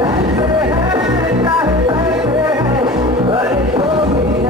ऐसे हैं चाहे बैठे हैं, अरे तो भी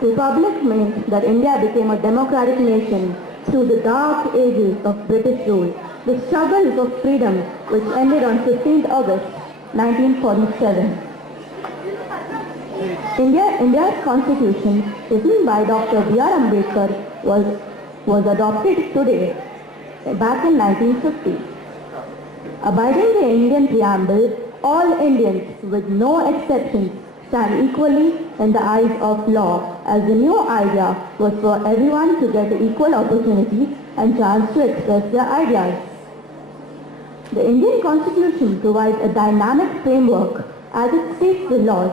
Republic meant that India became a democratic nation through the dark ages of British rule, the struggles of freedom which ended on 15th August 1947. India's constitution, written by Dr. B.R. Ambedkar, was adopted today, back in 1950. Abiding the Indian preamble, all Indians, with no exceptions, stand equally in the eyes of law, as the new idea was for everyone to get equal opportunity and chance to express their ideas. The Indian Constitution provides a dynamic framework as it states the laws.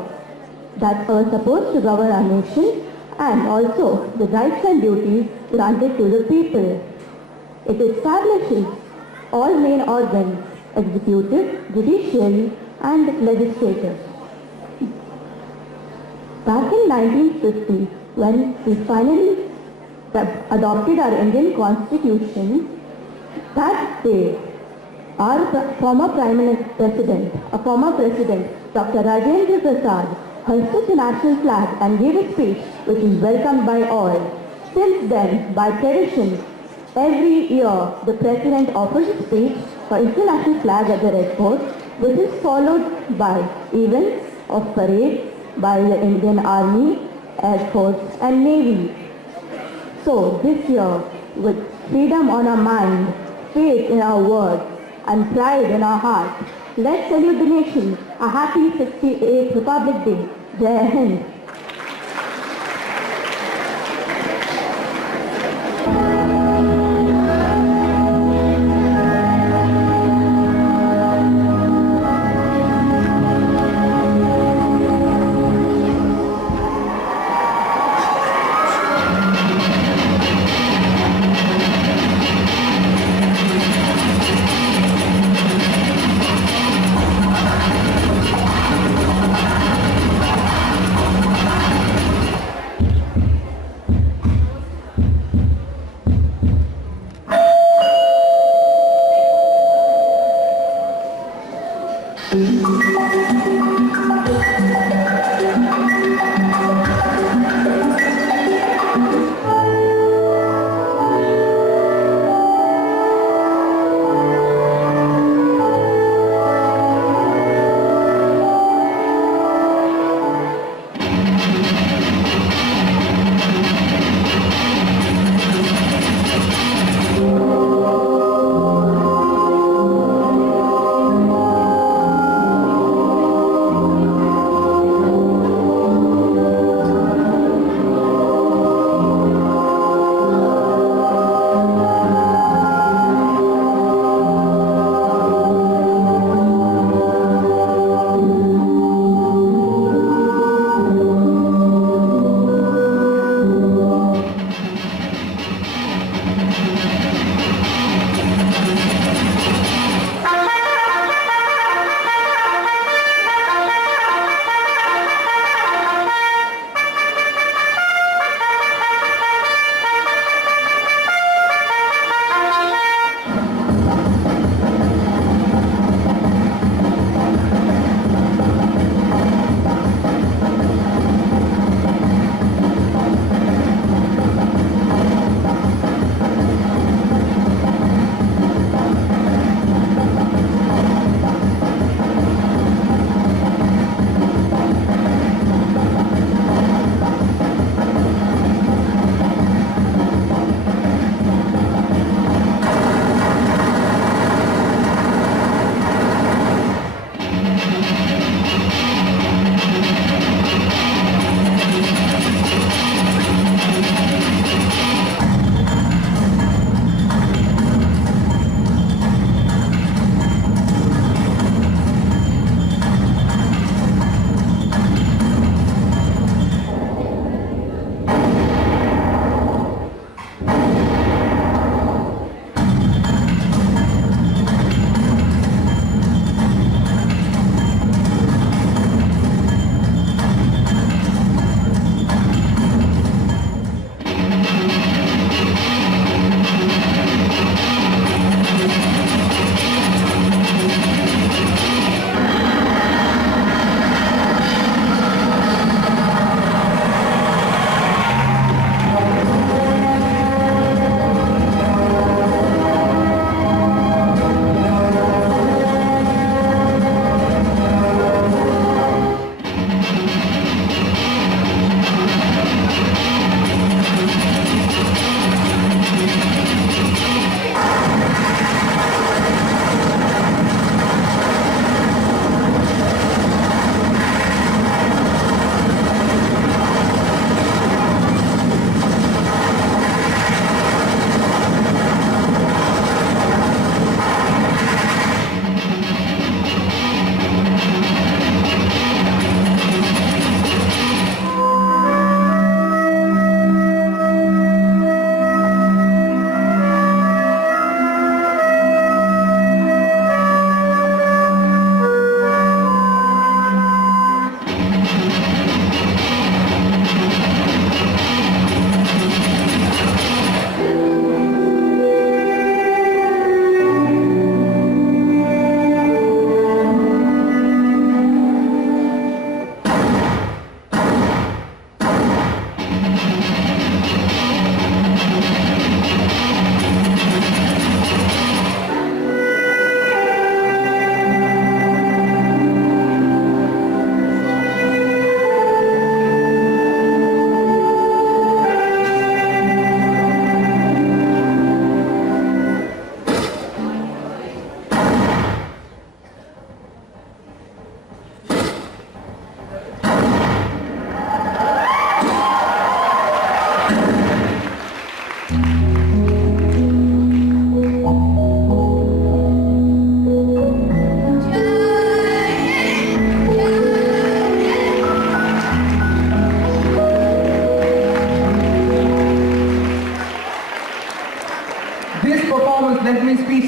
that are supposed to govern our nation and also the rights and duties granted to the people. It establishes all main organs, executive, judiciary and legislative. Back in 1950, when we finally adopted our Indian Constitution, that day, our former President, Dr. Rajendra Prasad, hoisted the national flag and gave a speech which is welcomed by all. Since then, by tradition, every year the President offers a speech for international flag at the Red Fort, which is followed by events of parade by the Indian Army, Air Force and Navy. So this year, with freedom on our mind, faith in our words and pride in our hearts, let's salute the nation a happy 68th Republic Day. Jai Hind.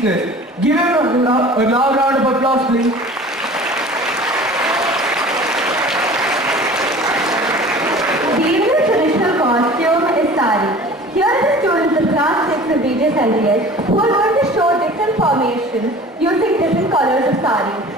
speechless. Give him a loud round of applause, please. The evening traditional costume is sari. Here are the students of class 6 of BGS NPS who are going to show different formations using different colors of sari.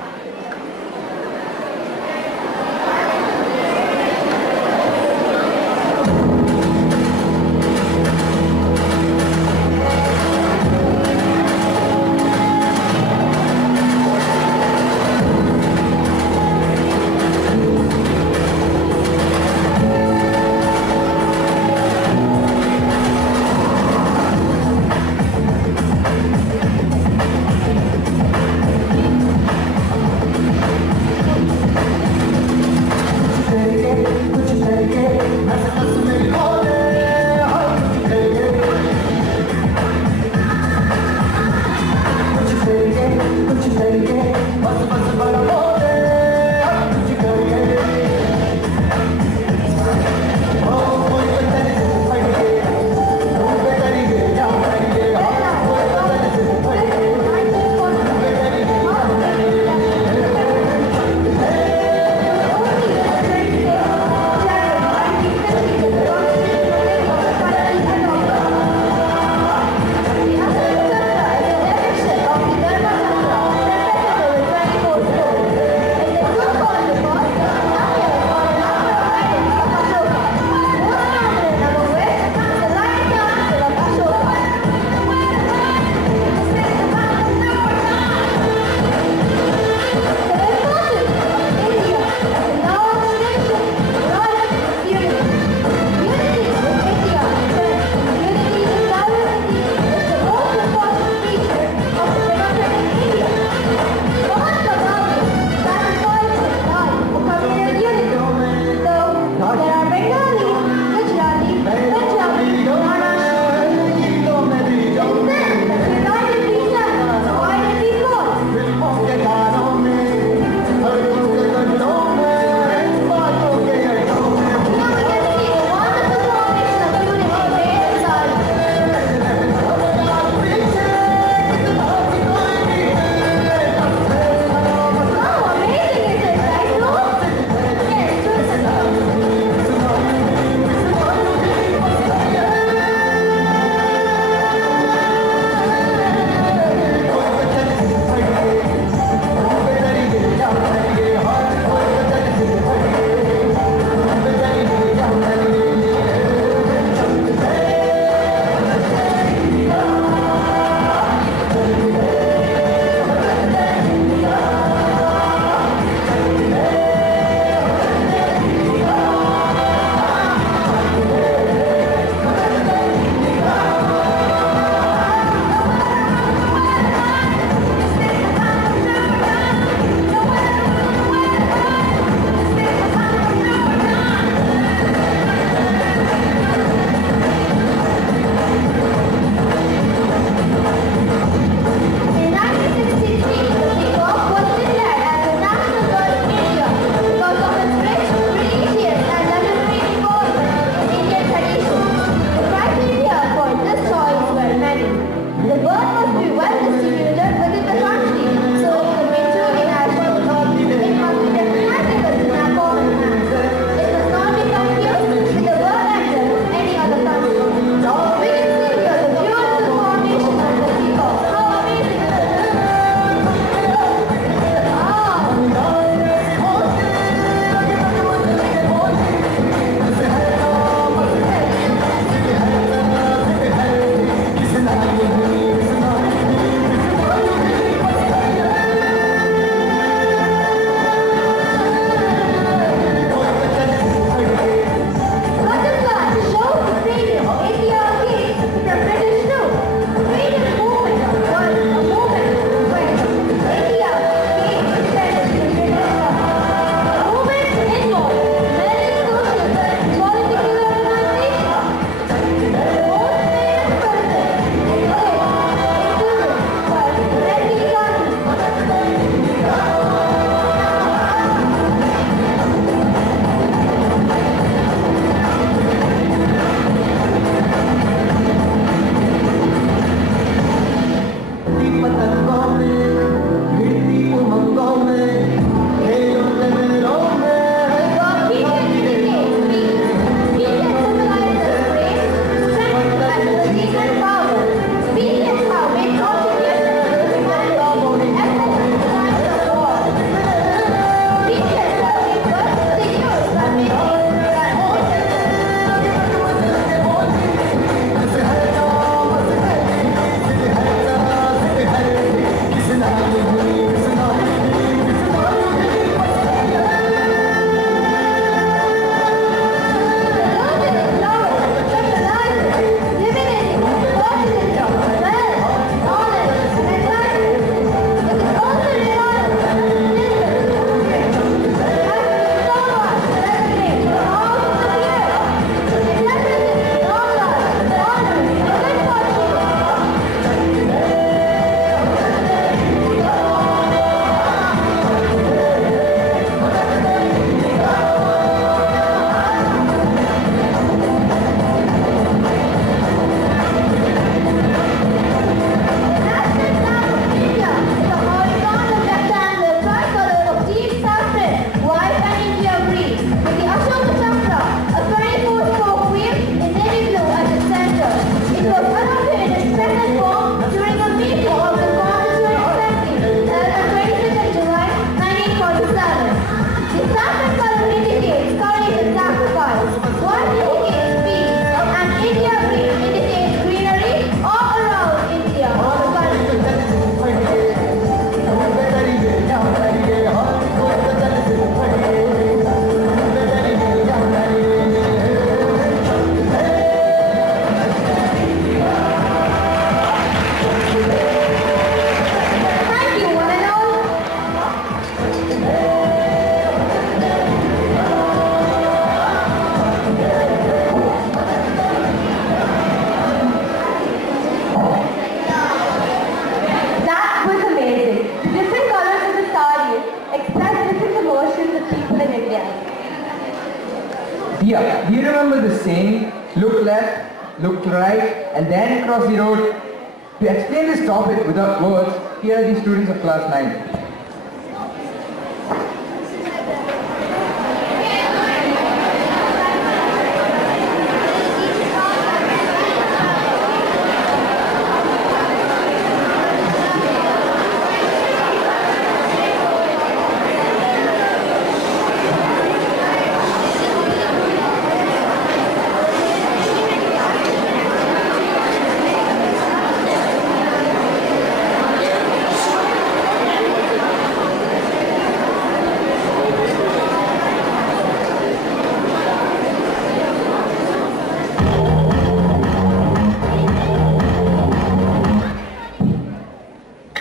Dia, do you remember the saying, look left, look right, and then cross the road? To explain this topic without words, here are the students of class 9.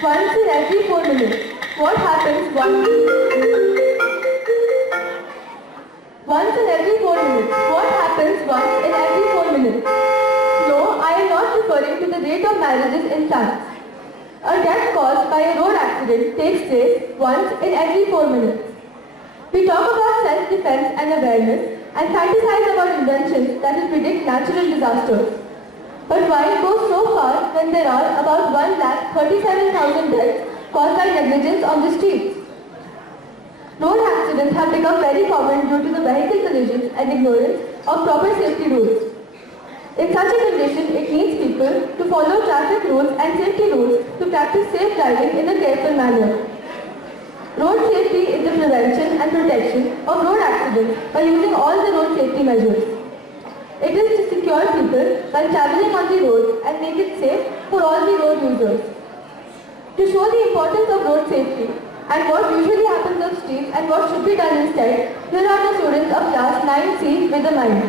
Once in every 4 minutes. What happens once in every 4 minutes? What happens once in every 4 minutes? No, I am not referring to the rate of marriages in France. A death caused by a road accident takes place once in every 4 minutes. We talk about self-defense and awareness and fantasize about inventions that will predict natural disasters. But why go so far when there are about 1,37,000 deaths caused by negligence on the streets? Road accidents have become very common due to the vehicle collisions and ignorance of proper safety rules. In such a condition, it needs people to follow traffic rules and safety rules to practice safe driving in a careful manner. Road safety is the prevention and protection of road accidents by using all the road safety measures. It is to secure people while traveling on the road and make it safe for all the road users. To show the importance of road safety and what usually happens on streets and what should be done instead, here are the students of class 9C with a mind.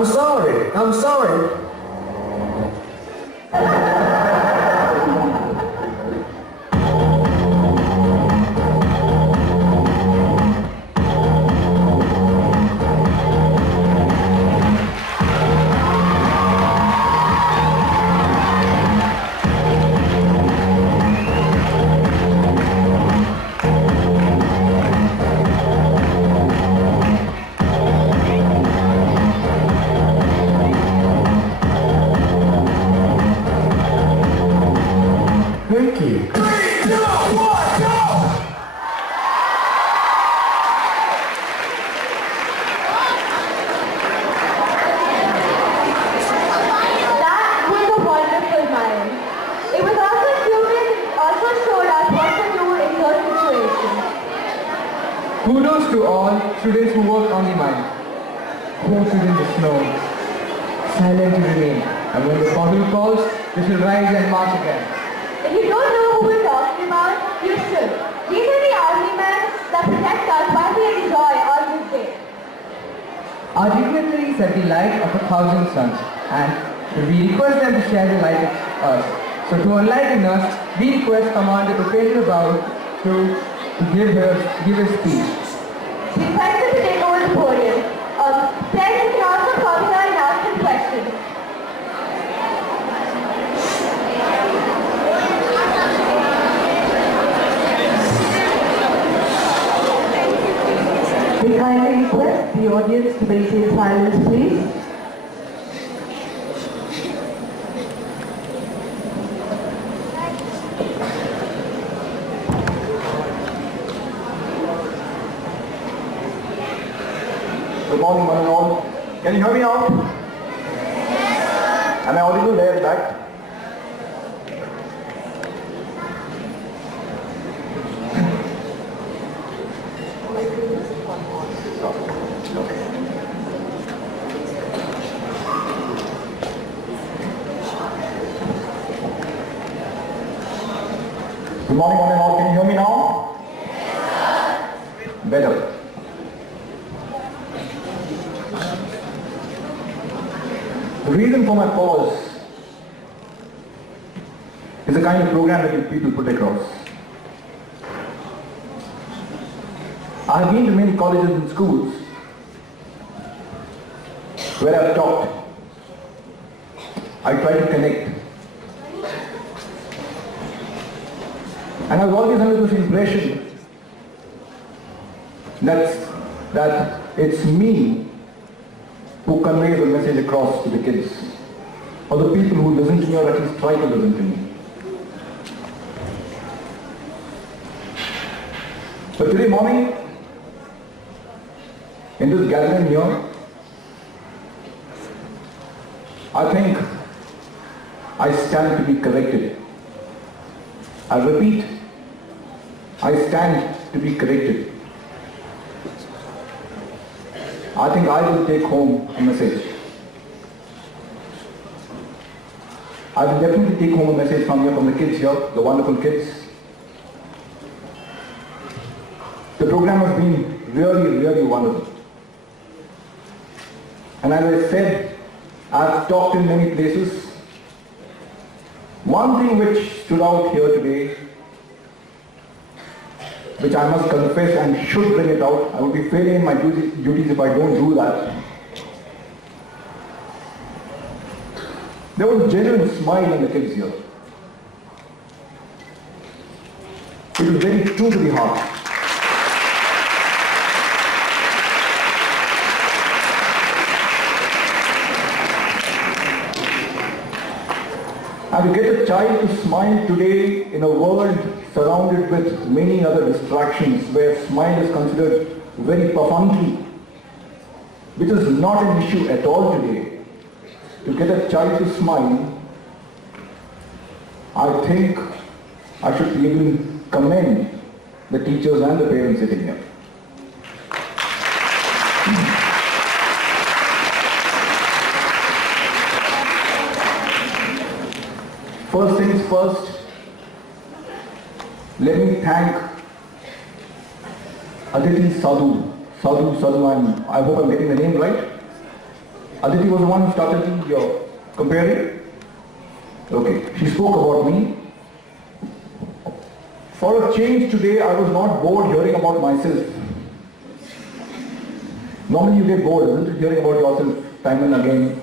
I'm sorry. I'm sorry. 2, 1, go! That was a wonderful mind. It was also humorous and also showed us what to do in those situations. Kudos to all students who worked on the mind. Posted in the snow, silent to remain, and when the bottle calls, they shall rise and march again. If you don't know who we're talking about, you should. These are the army men that protect us while we enjoy all this day. Our dignitaries have the light of 1,000 suns, and we request them to share the light with us. So to enlighten us, we request Commander Upendra Babu to give a speech. We invite them to take over the podium. Friends, you can also come here and ask them questions. We kindly request the audience to maintain silence, please. Good morning, one and all. Can you hear me now? Am I audible there at the back? Good morning, one and all. Can you hear me now? Better. The reason for my pause is the kind of program that you people put across. I have been to many colleges and schools where I have taught. I try to connect. And I was always under this impression that it's me who conveys the message across to the kids, or the people who listen to me, or at least try to listen to me. But today morning, in this gathering here, I think I stand to be corrected. I repeat, I stand to be corrected. I think I will take home a message. I will definitely take home a message from here, from the kids here, the wonderful kids. The program has been really, really wonderful. And as I said, I've talked in many places. One thing which stood out here today, which I must confess and should bring it out, I would be failing in my duties if I don't do that. There was a genuine smile in the kids here. It was very true to the heart. And to get a child to smile today in a world surrounded with many other distractions where smile is considered very perfunctory, which is not an issue at all today, to get a child to smile, I think I should even commend the teachers and the parents sitting here. First things first, let me thank Aditi Sadhu, and I hope I'm getting the name right. Aditi was the one who started the comparing. Okay, she spoke about me. For a change today, I was not bored hearing about myself. Normally you get bored, isn't it, hearing about yourself time and again.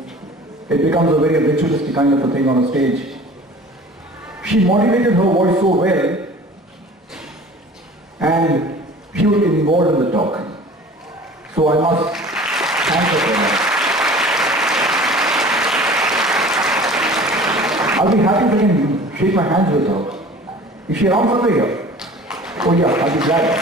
It becomes a very ritualistic kind of a thing on a stage. She modulated her voice so well, and she was involved in the talk. So I must thank her for that. I'll be happy if I can shake my hands with her. Is she around somewhere here? Oh yeah, I'll be glad.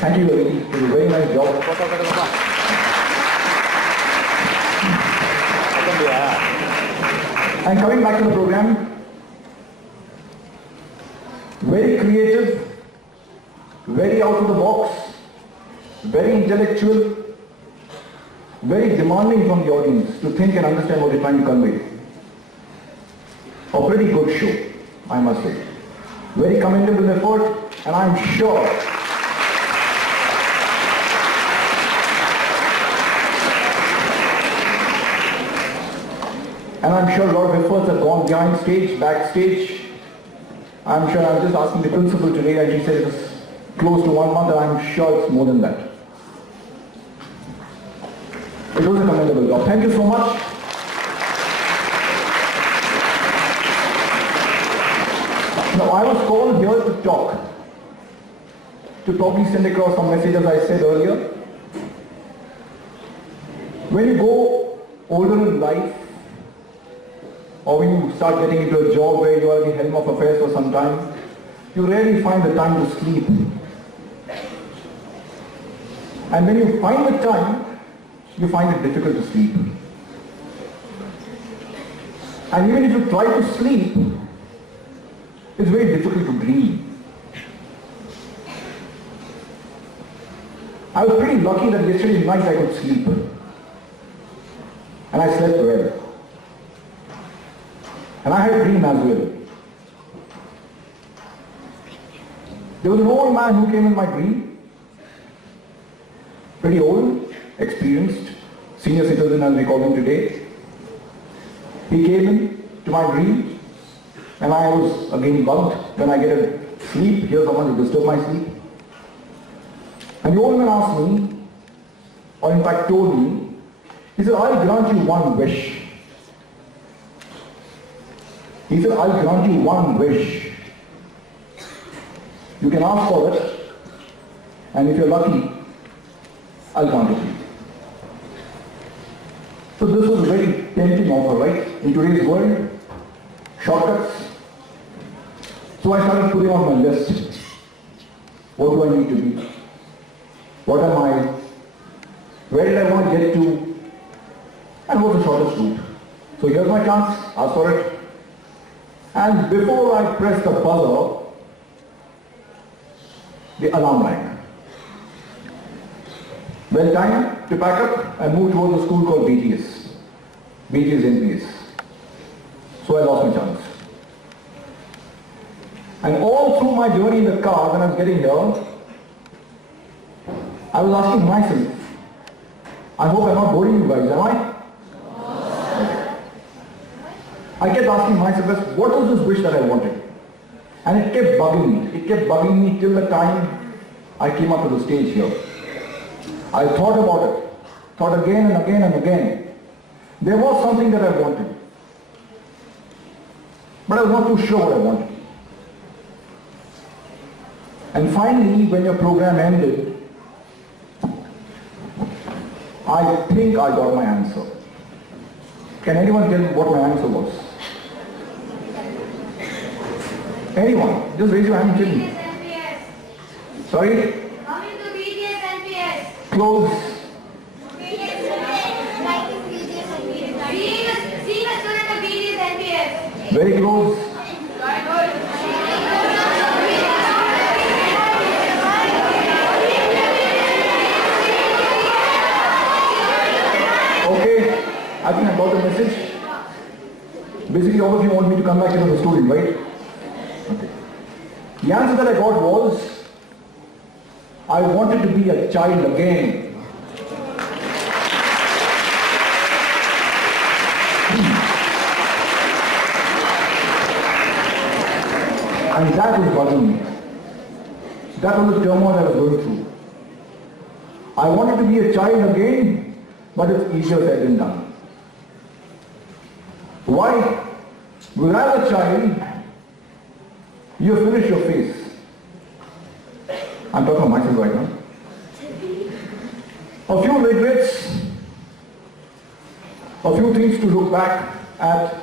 Thank you, Lily. It was a very nice job. And coming back to the program, very creative, very out of the box, very intellectual, very demanding from the audience to think and understand what you're trying to convey. A pretty good show, I must say. Very commendable effort, and I'm sure a lot of efforts have gone behind stage, backstage. I'm sure I'm just asking the principal today, and she said it was close to 1 month, and I'm sure it's more than that. It was a commendable job. Thank you so much. Now, I was called here to talk, to probably send across some messages I said earlier. When you go older in life, or when you start getting into a job where you are at the helm of affairs for some time, you rarely find the time to sleep. And when you find the time, you find it difficult to sleep. And even if you try to sleep, it's very difficult to dream. I was pretty lucky that yesterday night I could sleep. And I slept well. And I had a dream as well. There was an old man who came in my dream. Pretty old, experienced, senior citizen as we call him today. He came in to my dream, and I was again bugged when I get a sleep, hear someone to disturb my sleep. And the old man asked me, or in fact told me, he said, I'll grant you one wish. He said, I'll grant you one wish. You can ask for it, and if you're lucky, I'll grant it to you. So this was a very tempting offer, right? In today's world, shortcuts. So I started putting on my list. What do I need to be? What am I? Where did I want to get to? And what's the shortest route? So here's my chance, ask for it. And before I pressed the buzzer, the alarm rang. Well, time to pack up and move towards a school called BGS NPS. So I lost my chance. And all through my journey in the car, when I was getting here, I was asking myself, I hope I'm not boring you guys, am I? I kept asking myself, what was this wish that I wanted? And it kept bugging me. It kept bugging me till the time I came up to the stage here. I thought about it, thought again and again and again. There was something that I wanted, but I was not too sure what I wanted. And finally, when your program ended, I think I got my answer. Can anyone tell me what my answer was? Anyone? Just raise your hand and tell me. Sorry? Coming to BGS NPS. Close. BGS NPS. Being a student of BGS NPS. Very close. Okay, I think I got the message. Basically, all of you want me to come back as a student, right? Okay. The answer that I got was, I wanted to be a child again. And that was bugging me. That was the turmoil I was going through. I wanted to be a child again, but it's easier said than done. Why? When I was a child, you finish your face. I'm talking about myself right now. A few regrets, a few things to look back at,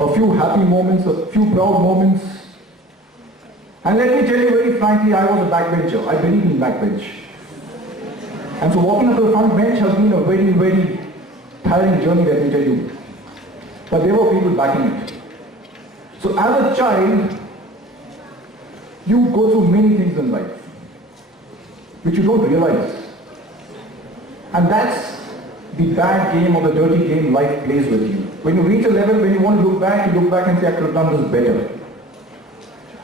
a few happy moments, a few proud moments. And let me tell you very frankly, I was a backbencher. I believe in backbench. And so walking up to the front bench has been a very, very tiring journey, let me tell you. But there were people backing it. So as a child, you go through many things in life, which you don't realize. And that's the bad game or the dirty game life plays with you. When you reach a level, when you want to look back and say, I could have done this better.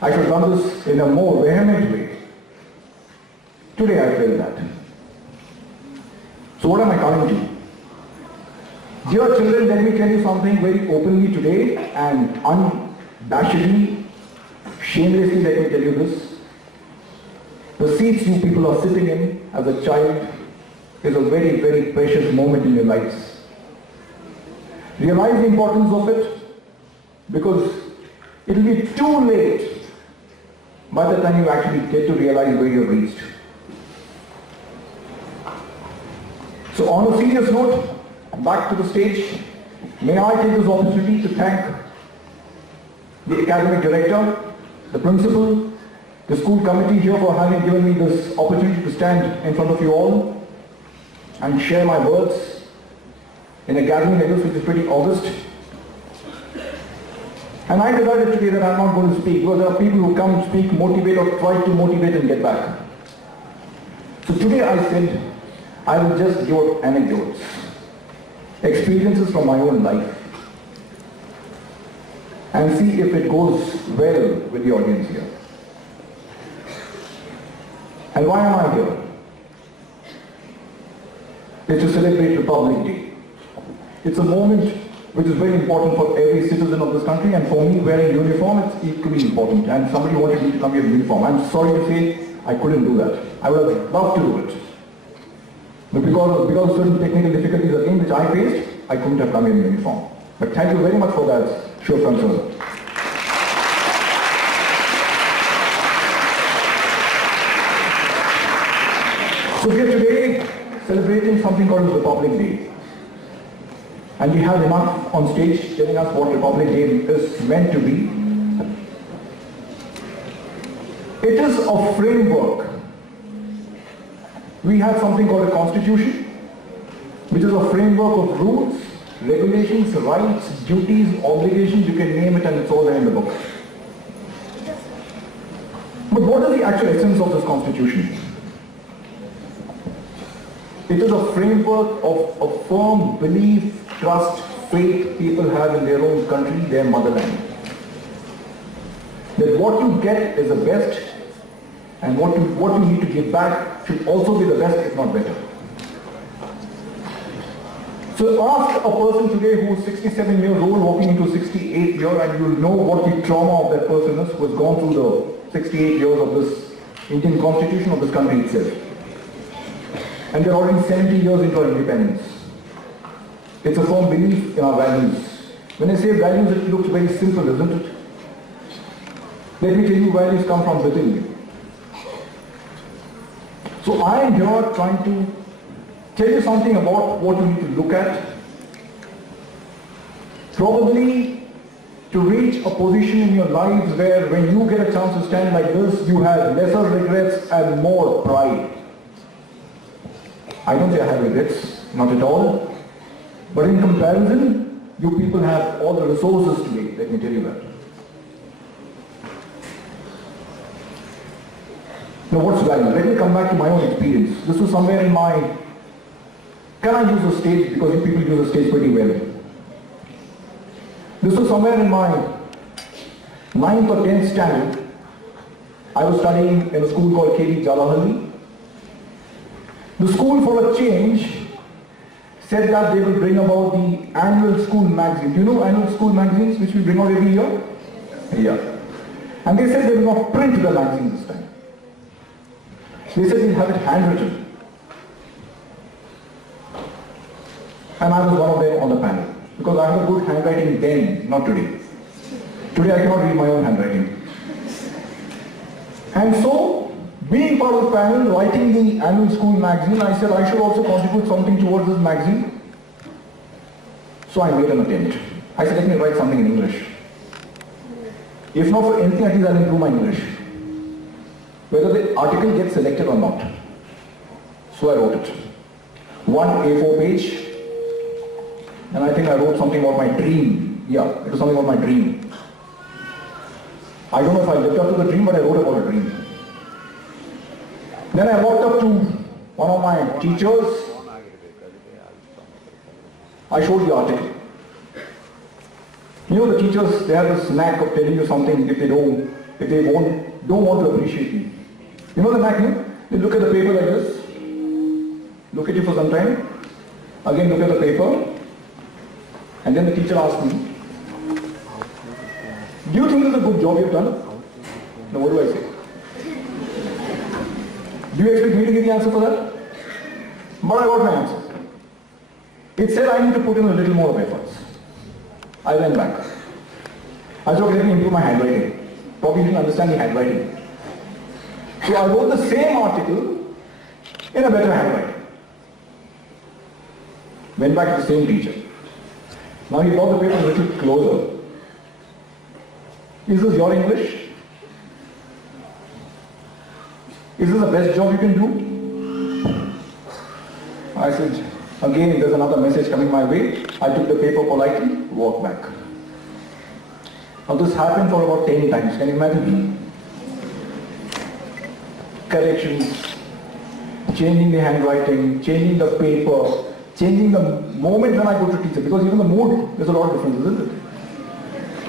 I should have done this in a more vehement way. Today I feel that. So what am I coming to? Dear children, let me tell you something very openly today and unabashedly, shamelessly let me tell you this. The seats you people are sitting in as a child is a very, very precious moment in your lives. Realize the importance of it, because it will be too late by the time you actually get to realize where you've reached. So on a serious note, back to the stage, may I take this opportunity to thank the academic director, the principal, the school committee here for having given me this opportunity to stand in front of you all and share my words in a gathering like this, which is pretty august. And I decided today that I'm not going to speak, because there are people who come, speak, motivate, or try to motivate and get back. So today I said, I will just give anecdotes, experiences from my own life, and see if it goes well with the audience here. And why am I here? It's to celebrate Republic Day. It's a moment which is very important for every citizen of this country, and for me wearing uniform, it's equally important. And somebody wanted me to come here in uniform. I'm sorry to say I couldn't do that. I would have loved to do it. But because of certain technical difficulties again which I faced, I couldn't have come here in uniform. But thank you very much for that show of concern. So we are today celebrating something called Republic Day. And we have enough on stage telling us what Republic Day is meant to be. It is a framework. We have something called a constitution, which is a framework of rules, regulations, rights, duties, obligations, you can name it, and it's all there in the book. But what is the actual essence of this constitution? It is a framework of a firm belief, trust, faith people have in their own country, their motherland. That what you get is the best, and what you need to give back should also be the best, if not better. So ask a person today who is 67 years old walking into 68 year, and you'll know what the trauma of that person is, who has gone through the 68 years of this Indian constitution of this country itself. And they're already 70 years into our independence. It's a firm belief in our values. When I say values, it looks very simple, isn't it? Let me tell you, values come from within you. So I am here trying to tell you something about what you need to look at. Probably to reach a position in your lives where when you get a chance to stand like this, you have lesser regrets and more pride. I don't say I have regrets, not at all. But in comparison, you people have all the resources today, let me tell you that. Now what's value? Let me come back to my own experience. This was somewhere in my, can I use a stage, because you people use a stage pretty well. This was somewhere in my 9th or 10th standard. I was studying in a school called K.D. Jalahalli. The school, for a change, said that they will bring about the annual school magazine. Do you know annual school magazines which we bring out every year? Yeah. And they said they will not print the magazine this time. They said we'll have it handwritten. And I was one of them on the panel. Because I have a good handwriting then, not today. Today I cannot read my own handwriting. And so, Being part of the panel, writing the annual school magazine, I said I should also contribute something towards this magazine. So I made an attempt. I said, let me write something in English. If not for anything, at least I'll improve my English. Whether the article gets selected or not. So I wrote it. One A4 page. And I think I wrote something about my dream. Yeah, it was something about my dream. I don't know if I lived up to the dream, but I wrote about a dream. Then I walked up to one of my teachers. I showed the article. You know, the teachers, they have this knack of telling you something if they don't want to appreciate you. You know the knack, no? They look at the paper like this, look at you for some time, again look at the paper, and then the teacher asks me, do you think this is a good job you've done? Now what do I say? Do you expect me to give the answer for that? But I got my answer. It said I need to put in a little more of efforts. I went back. I said, okay, let me improve my handwriting. Probably didn't understand the handwriting. So I wrote the same article in a better handwriting. Went back to the same teacher. Now he brought the paper a little closer. Is this your English? Is this the best job you can do? I said, again, there's another message coming my way. I took the paper politely, walked back. Now this happened for about 10 times. Can you imagine? Corrections, changing the handwriting, changing the paper, changing the moment when I go to teacher. Because even the mood, there's a lot of difference, isn't it?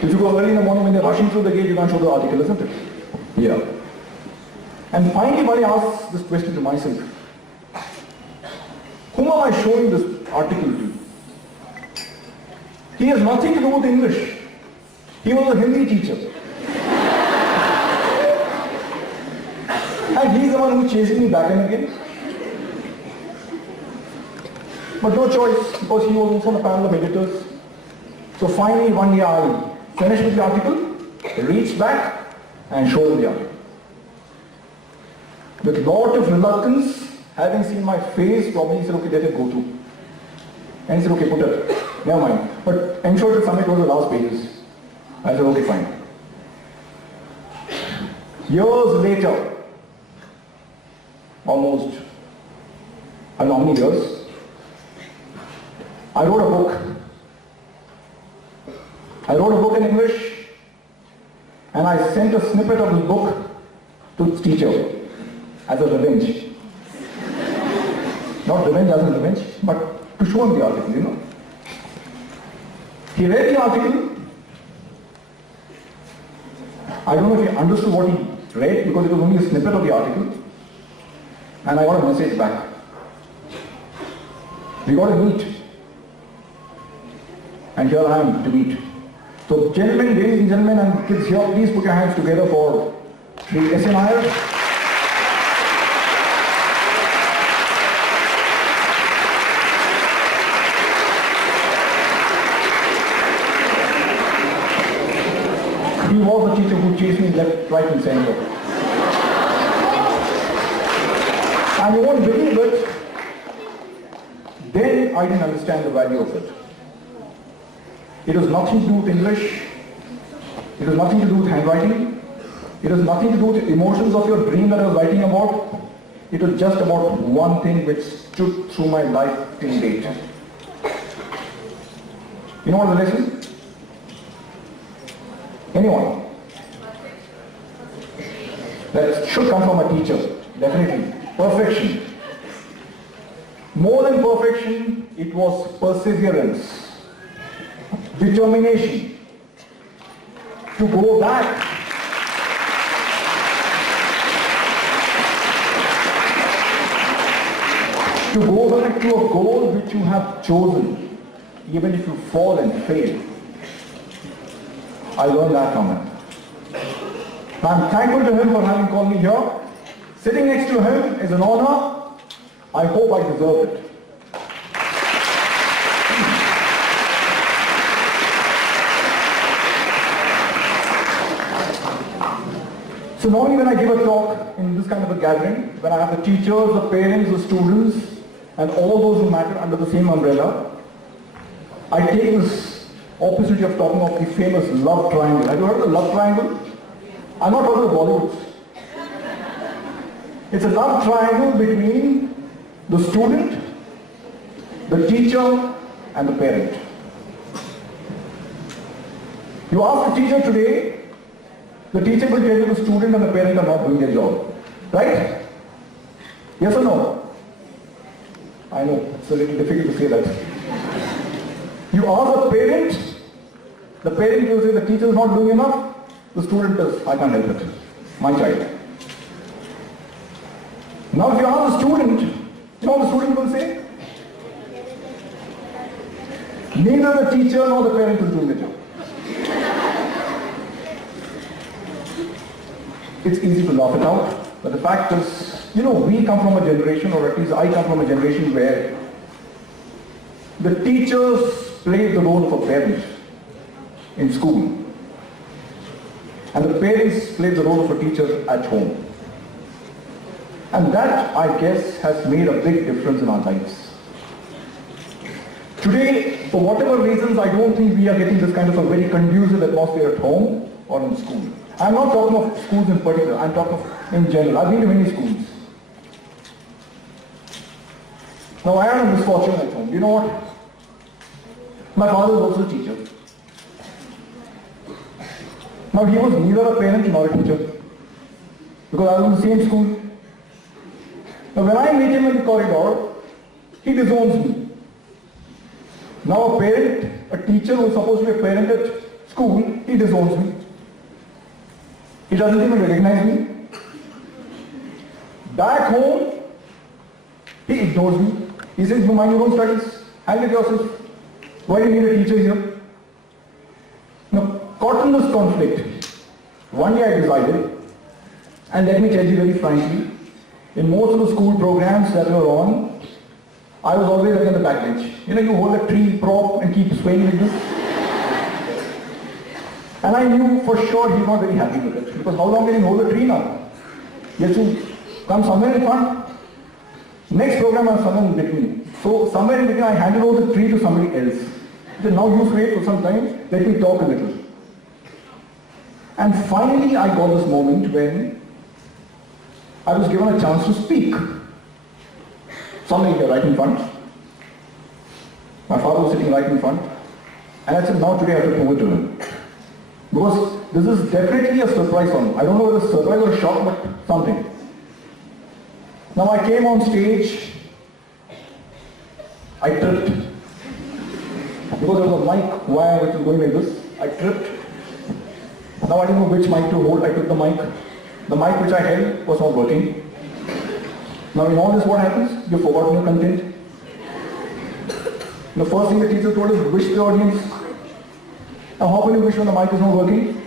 If you go early in the morning when they're rushing through the gate, you can't show the article, isn't it? Yeah. And finally, when I asked this question to myself, whom am I showing this article to? He has nothing to do with English. He was a Hindi teacher. And he's the one who's chasing me back and again. But no choice, because he was also on a panel of editors. So finally, one day I finished with the article, reached back, and showed him the article. With a lot of reluctance, having seen my face, probably he said, okay, let it go through. And he said, okay, put it. Never mind. But I'm sure the summit was the last pages. I said, okay, fine. Years later, almost, I don't know how many years, I wrote a book. I wrote a book in English, and I sent a snippet of the book to its teacher as a revenge. Not revenge as in revenge, but to show him the article, you know. He read the article. I don't know if he understood what he read because it was only a snippet of the article. And I got a message back. We got to meet. And here I am to meet. So gentlemen, ladies and gentlemen, and kids here, please put your hands together for Sri S.N. Iyer. He was a teacher who chased me left, right and center. And you won't believe it, then I didn't understand the value of it. It has nothing to do with English. It has nothing to do with handwriting. It has nothing to do with the emotions of your dream that I was writing about. It was just about one thing which stood through my life till date. You know what the lesson? Anyone? That should come from a teacher, definitely. Perfection. More than perfection, it was perseverance, determination to go back. To go back to a goal which you have chosen, even if you fall and fail. I learned that from him. I'm thankful to him for having called me here. Sitting next to him is an honor. I hope I deserve it. So normally when I give a talk in this kind of a gathering, when I have the teachers, the parents, the students, and all those who matter under the same umbrella, I take this opportunity of talking of the famous love triangle. Have you heard of the love triangle? I'm not talking of Bollywood. It's a love triangle between the student, the teacher, and the parent. You ask the teacher today, the teacher will tell you the student and the parent are not doing their job. Right? Yes or no? I know, it's a little difficult to say that. You ask the parent will say the teacher is not doing enough, the student says, I can't help it, my child. Now if you ask the student, you know what the student will say? Neither the teacher nor the parent is doing the job. It's easy to laugh it out, but the fact is, we come from a generation, or at least I come from a generation where the teachers played the role of a parent in school, and the parents played the role of a teacher at home. And that, I guess, has made a big difference in our lives. Today, for whatever reasons, I don't think we are getting this kind of a very conducive atmosphere at home or in school. I'm not talking of schools in particular, I'm talking of in general. I've been to many schools. Now I had a misfortune at home. You know what? My father was also a teacher. Now he was neither a parent nor a teacher, because I was in the same school. Now when I meet him in the corridor, he disowns me. Now a parent, a teacher who is supposed to be a parent at school, he disowns me. He doesn't even recognize me. Back home, he ignores me. He says, you mind your own studies, handle it yourself. Why do you need a teacher here? Now, caught in this conflict, one day I decided, and let me tell you very frankly, in most of the school programs that were on, I was always like on the back bench. You hold a tree prop and keep swaying like this. And I knew for sure he's not very happy with it, because how long can he hold a tree now? He has to come somewhere in front. Next program I have someone in between. So somewhere in between I handed over the tree to somebody else. He said, now you wait for some time, let me talk a little. And finally I got this moment when I was given a chance to speak. Somebody here right in front. My father was sitting right in front. And I said, now today I have to prove it to him. Because this is definitely a surprise for him. I don't know whether it's a surprise or a shock, but something. Now I came on stage, I tripped. Because there was a mic wire which was going like this, I tripped. Now I didn't know which mic to hold, I took the mic. The mic which I held was not working. Now in all this what happens? You've forgotten your content. The first thing the teacher told us, wish the audience. Now how can you wish when the mic is not working?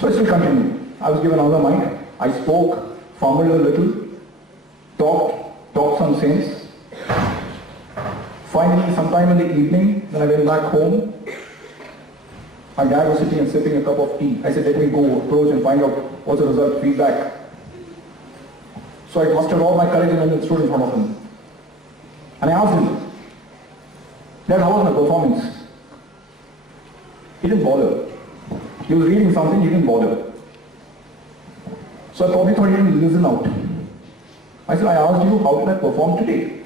So I still continued. I was given another mic. I spoke, fumbled a little, talked some sense. Finally, sometime in the evening, when I went back home, my dad was sitting and sipping a cup of tea. I said, let me go approach and find out what's the result, feedback. So I mustered all my courage and stood in front of him. And I asked him, Dad, how was my performance? He didn't bother. He was reading something, he didn't bother. So I probably thought he didn't listen out. I said, I asked you, how did I perform today?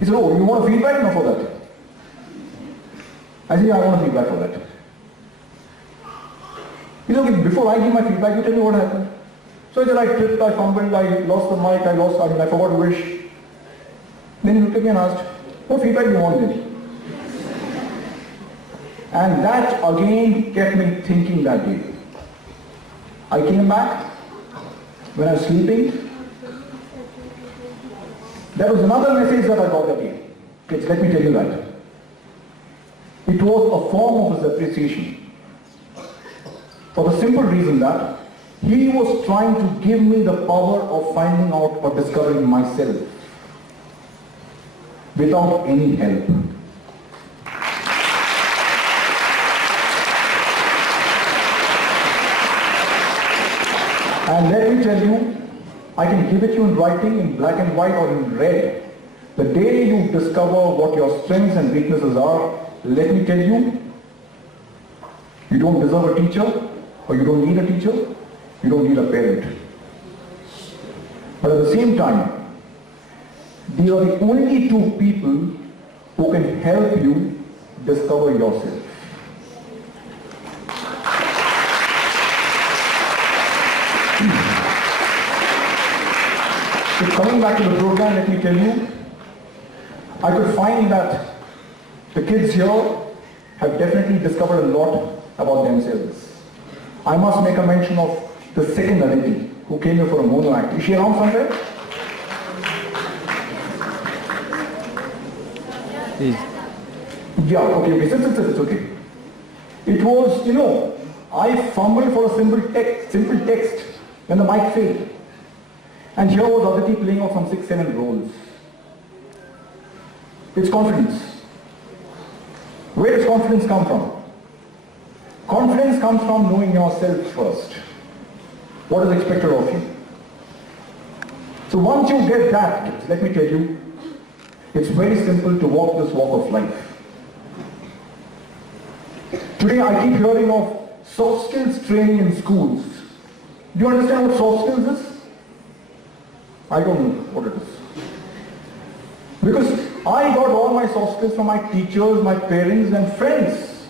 He said, oh, you want a feedback? No, for that. I said, yeah, I want a feedback for that. He said, okay, before I give my feedback, you tell me what happened. So I said, I tripped, I fumbled, I lost the mic, I forgot to wish. Then he looked at me and asked, what feedback do you want then? And that again kept me thinking that day. I came back, when I was sleeping, there was another message that I got that day. Kids, let me tell you that. It was a form of his appreciation. For the simple reason that he was trying to give me the power of finding out or discovering myself without any help. And let me tell you, I can give it to you in writing, in black and white or in red. The day you discover what your strengths and weaknesses are, let me tell you, you don't deserve a teacher, or you don't need a teacher, you don't need a parent. But at the same time, these are the only two people who can help you discover yourself. So coming back to the program, let me tell you, I could find that the kids here have definitely discovered a lot about themselves. I must make a mention of the second Aditi, who came here for a mono act. Is she around somewhere? Yeah, okay, it's okay. It was, I fumbled for a simple text when the mic failed. And here was Aditi playing off some 6-7 roles. It's confidence. Where does confidence come from? Confidence comes from knowing yourself first. What is expected of you? So once you get that, let me tell you, it's very simple to walk this walk of life. Today I keep hearing of soft skills training in schools. Do you understand what soft skills is? I don't know what it is. Because I got all my soft skills from my teachers, my parents and friends.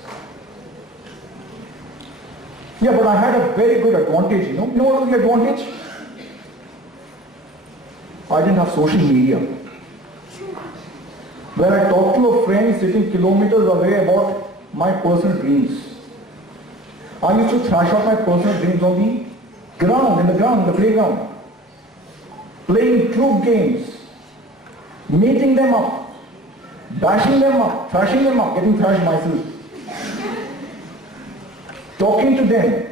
Yeah, but I had a very good advantage, You know what was the advantage? I didn't have social media. Where I talked to a friend sitting kilometers away about my personal dreams. I used to thrash out my personal dreams on the ground, in the playground. Playing troop games, meeting them up, bashing them up, thrashing them up, getting thrashed myself. Talking to them,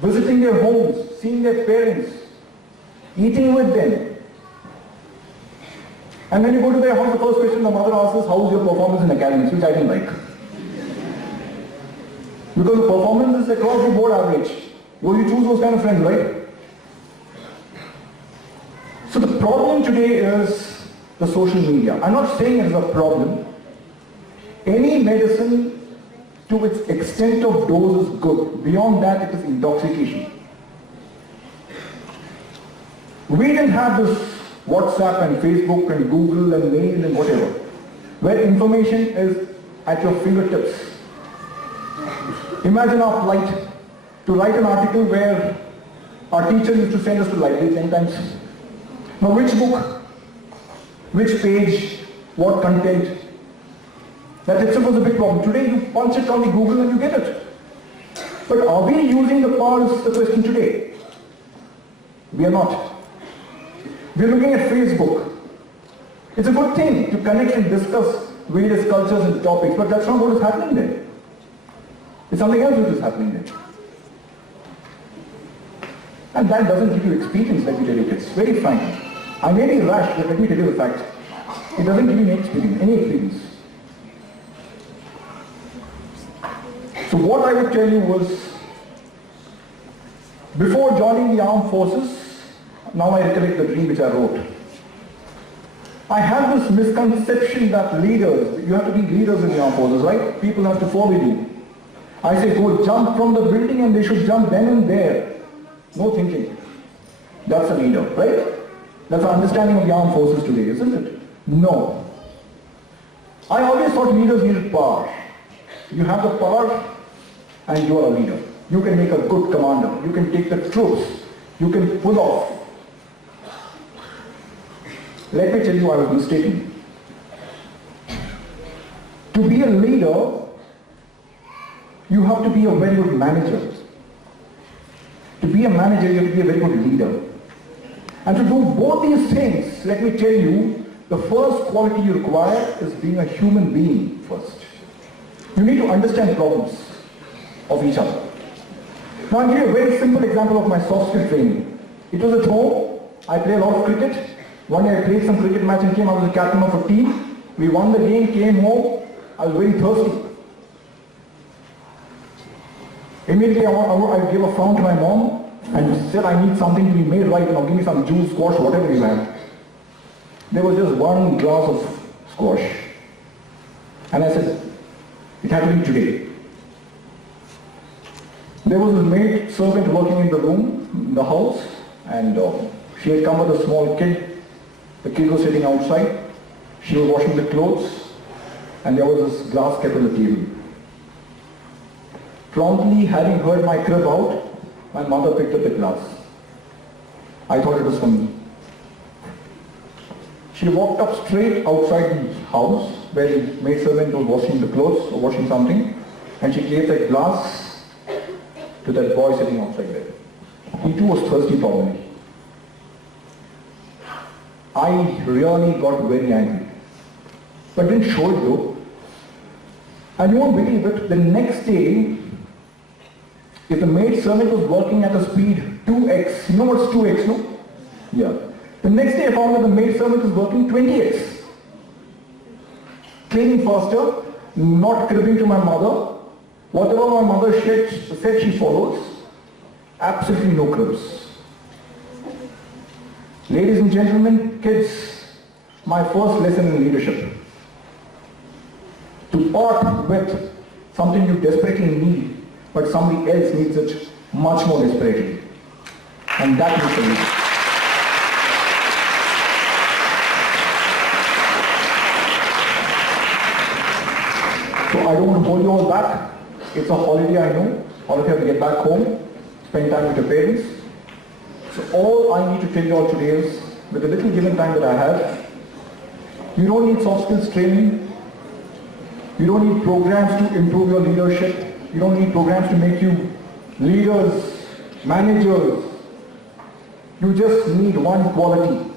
visiting their homes, seeing their parents, eating with them. And when you go to their house, the first question the mother asks is, how is your performance in academics, which I didn't like. Because the performance is across the board average. Well, you choose those kind of friends, right? So the problem today is the social media. I'm not saying it is a problem. Any medicine to its extent of dose is good. Beyond that, it is intoxication. We didn't have this WhatsApp and Facebook and Google and mail and whatever, where information is at your fingertips. Imagine our plight to write an article where our teacher used to send us to the library 10 times. Now which book, which page, what content, that itself was a big problem. Today you punch it on the Google and you get it. But are we using the power is the question today? We are not. We are looking at Facebook. It's a good thing to connect and discuss various cultures and topics, but that's not what is happening there. It's something else which is happening there. And that doesn't give you experience, let me tell you. It's very frank. I may be rash, but let me tell you the fact. It doesn't give you any experience. So what I would tell you was, before joining the armed forces, now I recollect the dream which I wrote. I have this misconception that leaders, you have to be leaders in the armed forces, right? People have to follow you. I say go jump from the building and they should jump then and there. No thinking. That's a leader, right? That's our understanding of the armed forces today, isn't it? No. I always thought leaders needed power. You have the power and you are a leader. You can make a good commander. You can take the troops. You can pull off. Let me tell you, I was mistaken. To be a leader, you have to be a very good manager. To be a manager, you have to be a very good leader. And to do both these things, let me tell you, the first quality you require is being a human being first. You need to understand problems of each other. Now I'll give you a very simple example of my soft skill training. It was at home. I play a lot of cricket. One day I played some cricket match and came. I was the captain of a team. We won the game, came home. I was very thirsty. Immediately I gave a frown to my mom. and said, I need something to be made right now, give me some juice, squash, whatever you have. There was just one glass of squash. And I said, it had to be today. There was a maid servant working in the room, in the house, and she had come with a small kid. The kid was sitting outside. She was washing the clothes, and there was this glass kept on the table. Promptly, having heard my crib out, my mother picked up the glass. I thought it was for me. She walked up straight outside the house where the maid servant was washing the clothes or washing something, and she gave that glass to that boy sitting outside there. He too was thirsty probably. I really got very angry, but didn't show it though. And you won't believe it, the next day, if the maid servant was working at a speed 2x, you know what's 2x, no? Yeah. The next day I found that the maid servant was working 20x. Cleaning faster, not cribbing to my mother. Whatever my mother said she follows, absolutely no cribs. Ladies and gentlemen, kids, my first lesson in leadership. To part with something you desperately need, but somebody else needs it much more desperately. And that is the reason. So I don't want to hold you all back. It's a holiday, I know. All of you have to get back home, spend time with your parents. So all I need to tell you all today is, with the little given time that I have, you don't need soft skills training. You don't need programs to improve your leadership. You don't need programs to make you leaders, managers. You just need one quality.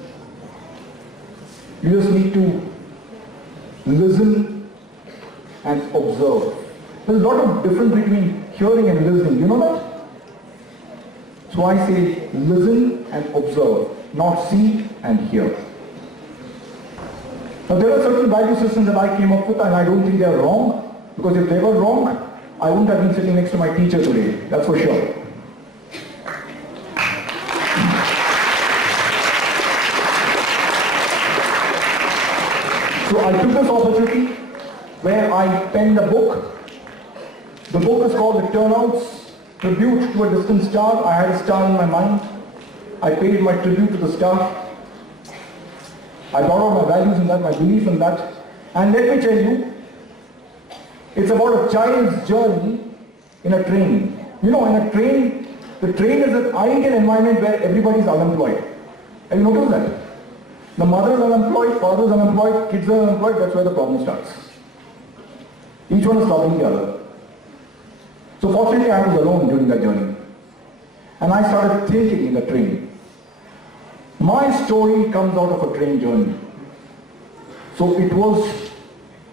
You just need to listen and observe. There's a lot of difference between hearing and listening. You know that? So I say listen and observe, not see and hear. Now there are certain value systems that I came up with, and I don't think they are wrong, because if they were wrong, I wouldn't have been sitting next to my teacher today, that's for sure. So I took this opportunity where I penned a book. The book is called The Turnouts, Tribute to a Distant Star. I had a star in my mind. I paid my tribute to the star. I brought out my values in that, my belief in that. And let me tell you, it's about a child's journey in a train. You know, in a train, the train is an ideal environment where everybody is unemployed. Have you noticed that? The mother is unemployed, father is unemployed, kids are unemployed, that's where the problem starts. Each one is stopping the other. So fortunately I was alone during that journey. And I started thinking in the train. My story comes out of a train journey. So it was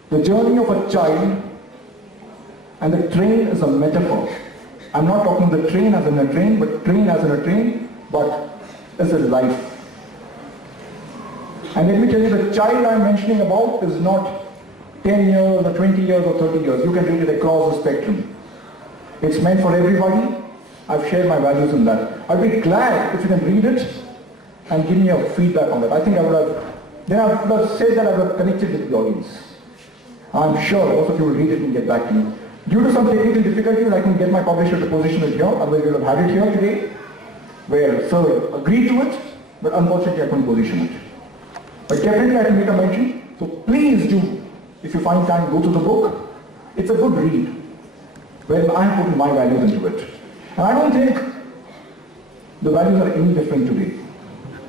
the journey of a child, and the train is a metaphor. I'm not talking the train as in a train, but train as in a train, but this is life. And let me tell you, the child I'm mentioning about is not 10 years or 20 years or 30 years. You can read it across the spectrum. It's meant for everybody. I've shared my values in that. I'd be glad if you can read it and give me a feedback on that. I think I would have said that I would have connected with the audience. I'm sure most of you will read it and get back to me. Due to some technical difficulties, I can get my publisher to position it here, otherwise we would have had it here today, where sir agreed to it, but unfortunately I couldn't position it. But definitely I can make a mention, so please do, if you find time, go to the book. It's a good read, where I'm putting my values into it. And I don't think the values are any different today.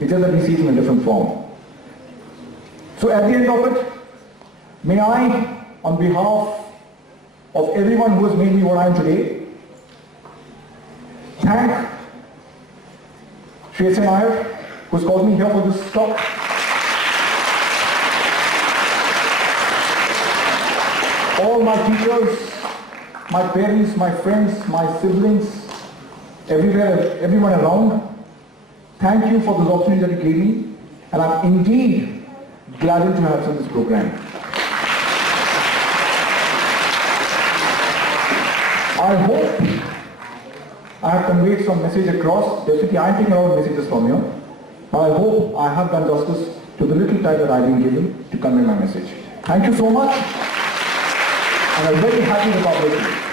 It's just that we see it in a different form. So at the end of it, may I, on behalf of everyone who has made me what I am today, thank Shreyas Nair, who's called me here for this talk. All my teachers, my parents, my friends, my siblings, everyone around, thank you for this opportunity that you gave me, and I'm indeed glad to have seen this program. I have conveyed some message across. Definitely I am taking out messages from here. I hope I have done justice to the little time that I have been given to convey my message. Thank you so much, and a very happy Republic Day.